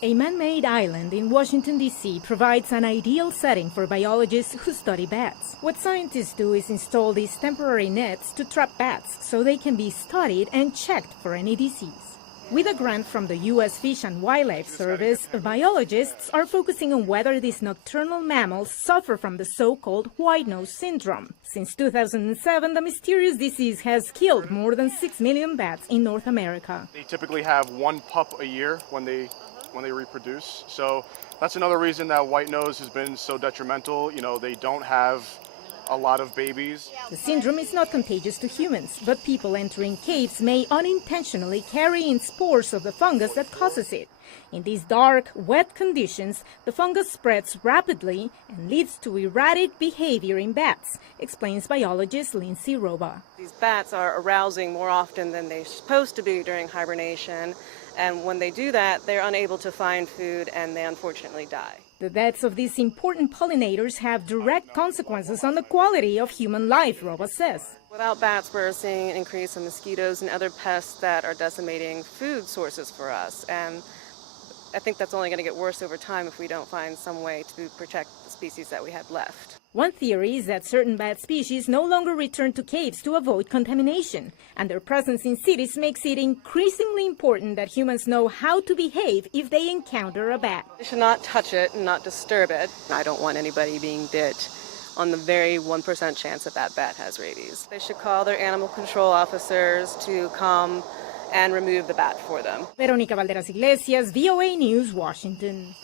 A man-made island in Washington, D.C. provides an ideal setting for biologists who study bats. What scientists do is install these temporary nets to trap bats so they can be studied and checked for any disease. With a grant from the U.S. Fish and Wildlife Service, biologists are focusing on whether these nocturnal mammals suffer from the so-called white nose syndrome. Since 2007, the mysterious disease has killed more than 6 million bats in North America. They typically have one pup a year when they reproduce. So that's another reason that white nose has been so detrimental. You know, they don't have a lot of babies. The syndrome is not contagious to humans, but people entering caves may unintentionally carry in spores of the fungus that causes it. In these dark, wet conditions, the fungus spreads rapidly and leads to erratic behavior in bats, explains biologist Lindsay Roba. These bats are arousing more often than they're supposed to be during hibernation, and when they do that, they're unable to find food and they unfortunately die. The deaths of these important pollinators have direct consequences on the quality of human life, Roba says. Without bats, we're seeing an increase in mosquitoes and other pests that are decimating food sources for us. And I think that's only going to get worse over time if we don't find some way to protect the species that we have left. One theory is that certain bat species no longer return to caves to avoid contamination, and their presence in cities makes it increasingly important that humans know how to behave if they encounter a bat. They should not touch it and not disturb it. I don't want anybody being bit on the very 1% chance that that bat has rabies. They should call their animal control officers to come and remove the bat for them. Verónica Valderas Iglesias, VOA News, Washington.